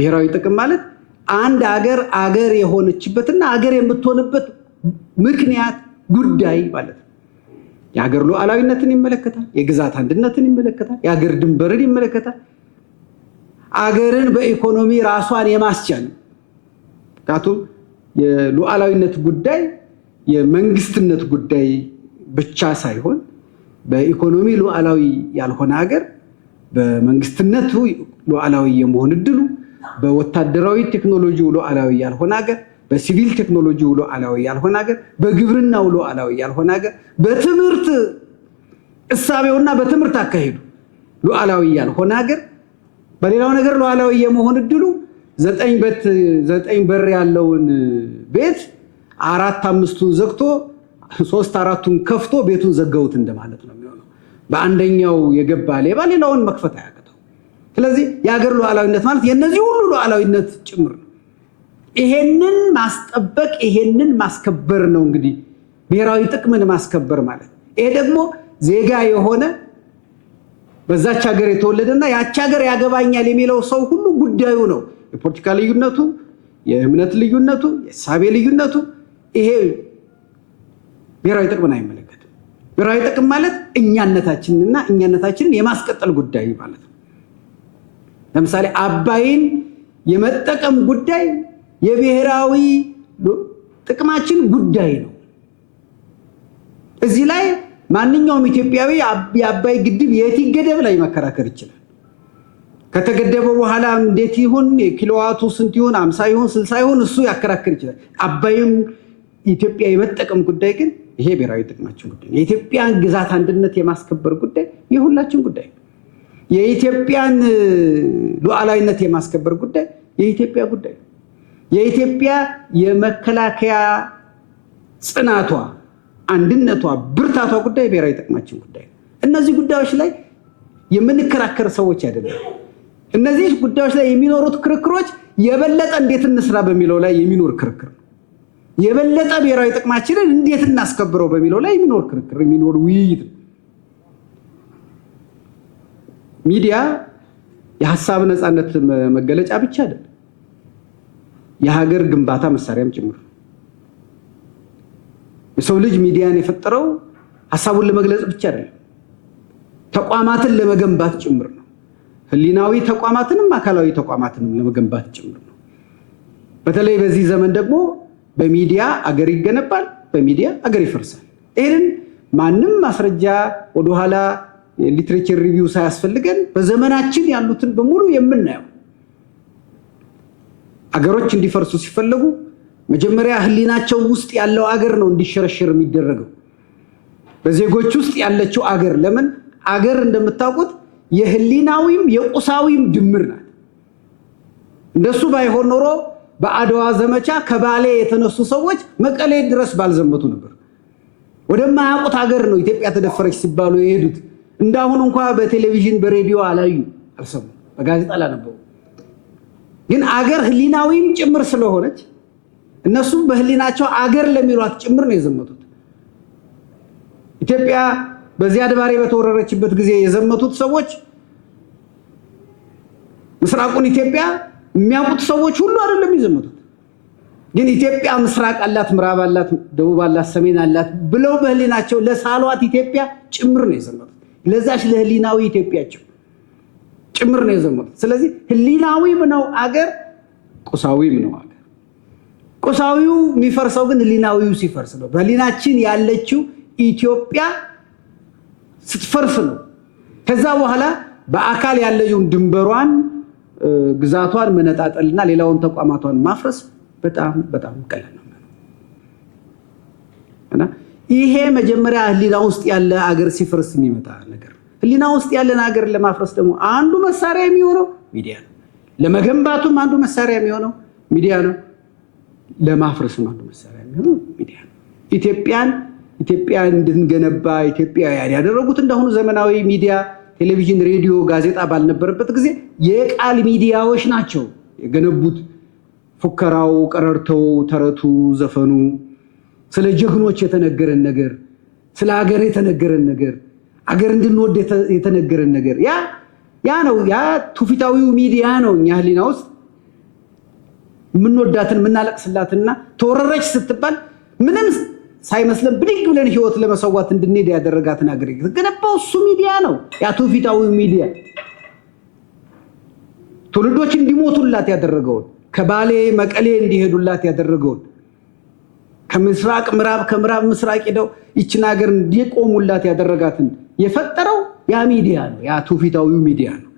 ብሔራዊ ጥቅም ማለት አንድ አገር የሆነችበትና አገር የምትሆንበት ምክንያት ጉዳይ ማለት ነው። የሀገር ሉዓላዊነትን ይመለከታል፣ የግዛት አንድነትን ይመለከታል፣ የሀገር ድንበርን ይመለከታል፣ አገርን በኢኮኖሚ ራሷን የማስቻል ምክንያቱም የሉዓላዊነት ጉዳይ የመንግስትነት ጉዳይ ብቻ ሳይሆን በኢኮኖሚ ሉዓላዊ ያልሆነ ሀገር በመንግስትነቱ ሉዓላዊ የመሆን እድሉ፣ በወታደራዊ ቴክኖሎጂ ሉዓላዊ ያልሆነ ሀገር፣ በሲቪል ቴክኖሎጂ ሉዓላዊ ያልሆነ ሀገር፣ በግብርናው ሉዓላዊ ያልሆነ ሀገር፣ በትምህርት እሳቤውና በትምህርት አካሄዱ ሉዓላዊ ያልሆነ ሀገር በሌላው ነገር ሉዓላዊ የመሆን እድሉ 9 በር ያለውን ቤት 4-5ቱን ዘግቶ 3-4ቱን ከፍቶ ቤቱን ዘጋውት እንደማለት ነው የሚሆነው። በአንደኛው የገባ ሌባ ሌላውን መክፈት አያቅተው። ስለዚህ የሀገር ሉዓላዊነት ማለት የነዚህ ሁሉ ሉዓላዊነት ጭምር ነው። ይሄንን ማስጠበቅ ይሄንን ማስከበር ነው እንግዲህ ብሔራዊ ጥቅምን ማስከበር ማለት። ይሄ ደግሞ ዜጋ የሆነ በዛች ሀገር የተወለደና ያች ሀገር ያገባኛል የሚለው ሰው ሁሉ ጉዳዩ ነው። የፖለቲካ ልዩነቱ፣ የእምነት ልዩነቱ፣ የሳቤ ልዩነቱ ይሄ ብሔራዊ ጥቅምን አይመለከትም። ብሔራዊ ጥቅም ማለት እኛነታችንና እኛነታችንን የማስቀጠል ጉዳይ ማለት ነው። ለምሳሌ አባይን የመጠቀም ጉዳይ የብሔራዊ ጥቅማችን ጉዳይ ነው። እዚህ ላይ ማንኛውም ኢትዮጵያዊ የአባይ ግድብ የት ይገደብ ላይ መከራከር ይችላል። ከተገደበ በኋላ እንዴት ይሁን፣ የኪሎዋቱ ስንት ይሁን፣ 50 ይሁን 60 ይሁን እሱ ያከራክር ይችላል። አባይም ኢትዮጵያ የመጠቀም ጉዳይ ግን ይሄ ብሔራዊ ጥቅማችን ጉዳይ ነው። የኢትዮጵያን ግዛት አንድነት የማስከበር ጉዳይ የሁላችን ጉዳይ ነው። የኢትዮጵያን ሉዓላዊነት የማስከበር ጉዳይ የኢትዮጵያ ጉዳይ ነው። የኢትዮጵያ የመከላከያ ጽናቷ፣ አንድነቷ፣ ብርታቷ ጉዳይ ብሔራዊ ጥቅማችን ጉዳይ ነው። እነዚህ ጉዳዮች ላይ የምንከራከር ሰዎች አይደለም። እነዚህ ጉዳዮች ላይ የሚኖሩት ክርክሮች የበለጠ እንዴት እንስራ በሚለው ላይ የሚኖር ክርክር ነው። የበለጠ ብሔራዊ ጥቅማችንን እንዴት እናስከብረው በሚለው ላይ የሚኖር ክርክር፣ የሚኖር ውይይት ነው። ሚዲያ የሀሳብ ነፃነት መገለጫ ብቻ አይደለም፣ የሀገር ግንባታ መሳሪያም ጭምር ነው። የሰው ልጅ ሚዲያን የፈጠረው ሀሳቡን ለመግለጽ ብቻ አይደለም፣ ተቋማትን ለመገንባት ጭምር ነው። ህሊናዊ ተቋማትንም አካላዊ ተቋማትንም ለመገንባት ጭምር ነው። በተለይ በዚህ ዘመን ደግሞ በሚዲያ አገር ይገነባል፣ በሚዲያ አገር ይፈርሳል። ይህንን ማንም ማስረጃ ወደኋላ ሊትሬቸር ሪቪው ሳያስፈልገን በዘመናችን ያሉትን በሙሉ የምናየው አገሮች እንዲፈርሱ ሲፈለጉ መጀመሪያ ህሊናቸው ውስጥ ያለው አገር ነው እንዲሸረሸር የሚደረገው። በዜጎች ውስጥ ያለችው አገር ለምን አገር እንደምታውቁት የህሊናዊም የቁሳዊም ድምር ናት። እንደሱ ባይሆን ኖሮ በአድዋ ዘመቻ ከባሌ የተነሱ ሰዎች መቀሌ ድረስ ባልዘመቱ ነበር። ወደማያውቁት ሀገር ነው ኢትዮጵያ ተደፈረች ሲባሉ የሄዱት። እንዳሁን እንኳ በቴሌቪዥን በሬዲዮ አላዩ፣ አልሰሙ፣ በጋዜጣ አላነበቡ። ግን አገር ህሊናዊም ጭምር ስለሆነች እነሱም በህሊናቸው አገር ለሚሏት ጭምር ነው የዘመቱት። ኢትዮጵያ በዚያድ ባሬ በተወረረችበት ጊዜ የዘመቱት ሰዎች ምስራቁን ኢትዮጵያ የሚያውቁት ሰዎች ሁሉ አይደለም የዘመቱት። ግን ኢትዮጵያ ምስራቅ አላት፣ ምዕራብ አላት፣ ደቡብ አላት፣ ሰሜን አላት ብለው በህሊናቸው ለሳሏት ኢትዮጵያ ጭምር ነው የዘመቱት። ለዛች ለህሊናዊ ኢትዮጵያቸው ጭምር ነው የዘመቱት። ስለዚህ ህሊናዊም ነው አገር፣ ቁሳዊም ነው አገር። ቁሳዊው የሚፈርሰው ግን ህሊናዊው ሲፈርስ ነው። በህሊናችን ያለችው ኢትዮጵያ ስትፈርስ ነው። ከዛ በኋላ በአካል ያለውን ድንበሯን፣ ግዛቷን መነጣጠልና ሌላውን ተቋማቷን ማፍረስ በጣም በጣም ቀላል ነው እና ይሄ መጀመሪያ ህሊና ውስጥ ያለ አገር ሲፈርስ የሚመጣ ነገር። ህሊና ውስጥ ያለን አገር ለማፍረስ ደግሞ አንዱ መሳሪያ የሚሆነው ሚዲያ ነው። ለመገንባቱም አንዱ መሳሪያ የሚሆነው ሚዲያ ነው። ለማፍረስም አንዱ መሳሪያ የሚሆነው ሚዲያ ነው። ኢትዮጵያ እንድንገነባ ኢትዮጵያውያን ያደረጉት እንደሆኑ ዘመናዊ ሚዲያ፣ ቴሌቪዥን፣ ሬዲዮ፣ ጋዜጣ ባልነበረበት ጊዜ የቃል ሚዲያዎች ናቸው የገነቡት። ፉከራው፣ ቀረርተው፣ ተረቱ፣ ዘፈኑ፣ ስለ ጀግኖች የተነገረን ነገር፣ ስለ ሀገር የተነገረን ነገር፣ አገር እንድንወድ የተነገረን ነገር ያ ነው። ያ ትውፊታዊው ሚዲያ ነው እኛ ህሊና ውስጥ ምንወዳትን ምናለቅስላትና ተወረረች ስትባል ምንም ሳይመስለን ብድግ ብለን ህይወት ለመሰዋት እንድንሄድ ያደረጋትን ሀገር የተገነባው እሱ ሚዲያ ነው። ያ ትውፊታዊ ሚዲያ ትውልዶች እንዲሞቱላት ያደረገውን ከባሌ መቀሌ እንዲሄዱላት ያደረገውን ከምስራቅ ምዕራብ ከምዕራብ ምስራቅ ሄደው ይችን ሀገር እንዲቆሙላት ያደረጋትን የፈጠረው ያ ሚዲያ ነው። ያ ትውፊታዊ ሚዲያ ነው።